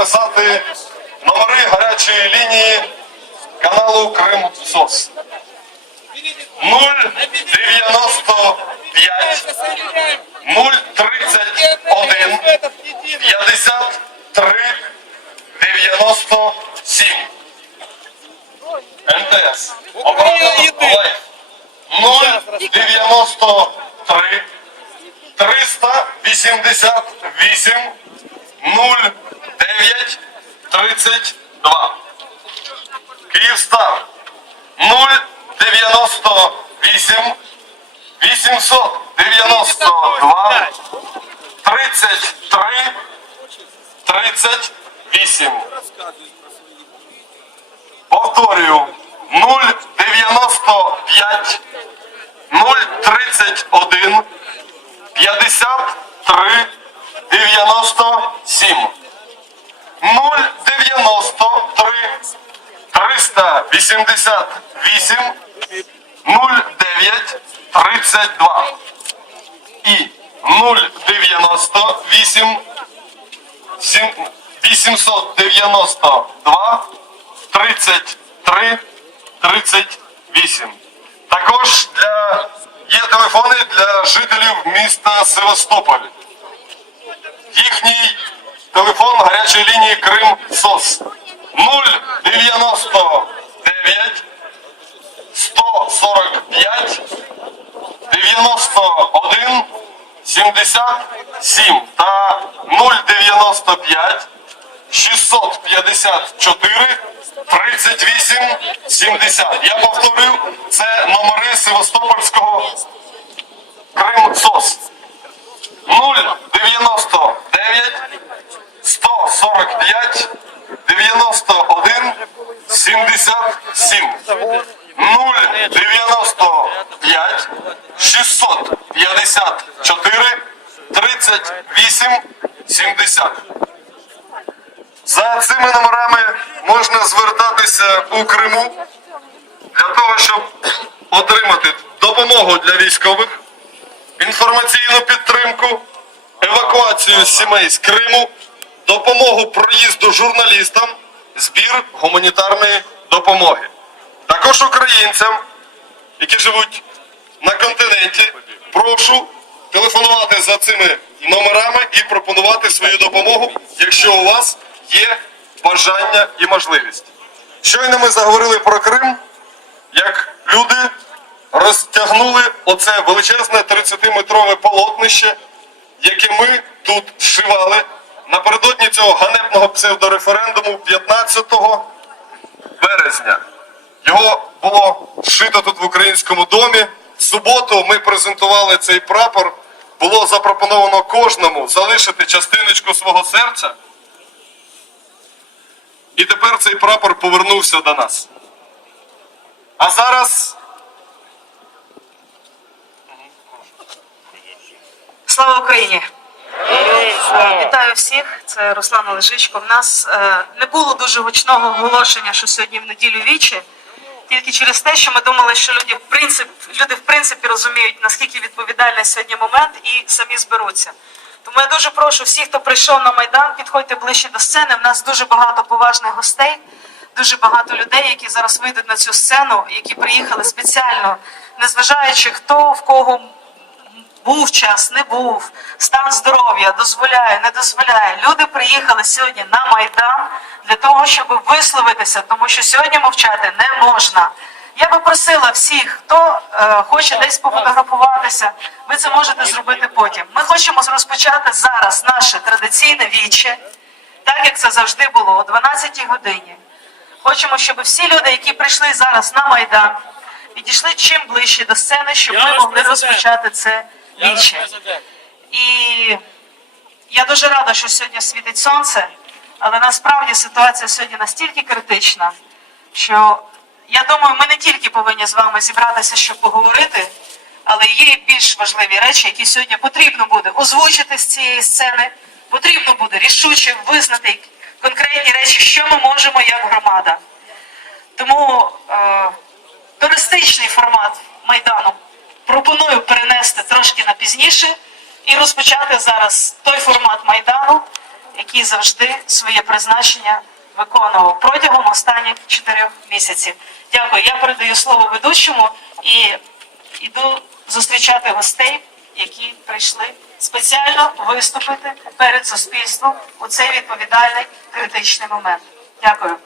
Писати номери гарячої лінії каналу Крим СОС. 095 031 53 97 МТС. Оператор Олег. 093 388 09 32. Київстар 098 892 33 38. Повторюю 095 031 53 97 093 388 09 32 і 098 сім- 892 33 38. Також для є телефони для жителів міста Севастополь. Їхній телефон гарячої лінії Крим СОС 099 145 91 77 та 095 654 38 70. Я повторюю, це номери Севастопольського Крим СОС 099 145 91 77 095 654 38 70 За цими номерами можна звертатися у Криму для того, щоб отримати допомогу для військових, інформаційну підтримку, евакуацію сімей з Криму, допомогу проїзду журналістам, збір гуманітарної допомоги. Також українцям, які живуть на континенті, прошу телефонувати за цими номерами і пропонувати свою допомогу, якщо у вас є бажання і можливість. Щойно ми заговорили про Крим, як люди розтягнули оце величезне 30-метрове полотнище, яке ми тут зшивали напередодні цього ганебного псевдореферендуму 15 березня. Його було зшито тут в українському домі. В суботу ми презентували цей прапор. Було запропоновано кожному залишити частиночку свого серця. І тепер цей прапор повернувся до нас. А зараз Слава Україні! Вітаю всіх. Це Руслан Лежичко. В нас е, не було дуже гучного оголошення, що сьогодні в неділю вічі, тільки через те, що ми думали, що люди в принцип, люди в принципі розуміють, наскільки відповідальний сьогодні момент, і самі зберуться. Тому я дуже прошу всіх, хто прийшов на майдан, підходьте ближче до сцени. В нас дуже багато поважних гостей, дуже багато людей, які зараз вийдуть на цю сцену, які приїхали спеціально, незважаючи хто в кого був час, не був, стан здоров'я дозволяє, не дозволяє. Люди приїхали сьогодні на Майдан для того, щоб висловитися, тому що сьогодні мовчати не можна. Я би просила всіх, хто е, хоче десь пофотографуватися, ви це можете зробити потім. Ми хочемо розпочати зараз наше традиційне віче, так як це завжди було, о 12 годині. Хочемо, щоб всі люди, які прийшли зараз на Майдан, підійшли чим ближче до сцени, щоб ми могли розпочати це віче. І я дуже рада, що сьогодні світить сонце, але насправді ситуація сьогодні настільки критична, що я думаю, ми не тільки повинні з вами зібратися, щоб поговорити, але є і більш важливі речі, які сьогодні потрібно буде озвучити з цієї сцени. Потрібно буде рішуче визнати конкретні речі, що ми можемо як громада. Тому е, туристичний формат майдану пропоную перенести трошки на пізніше і розпочати зараз той формат майдану, який завжди своє призначення виконував протягом останніх чотирьох місяців. Дякую. Я передаю слово ведучому і йду зустрічати гостей, які прийшли спеціально виступити перед суспільством у цей відповідальний критичний момент. Дякую.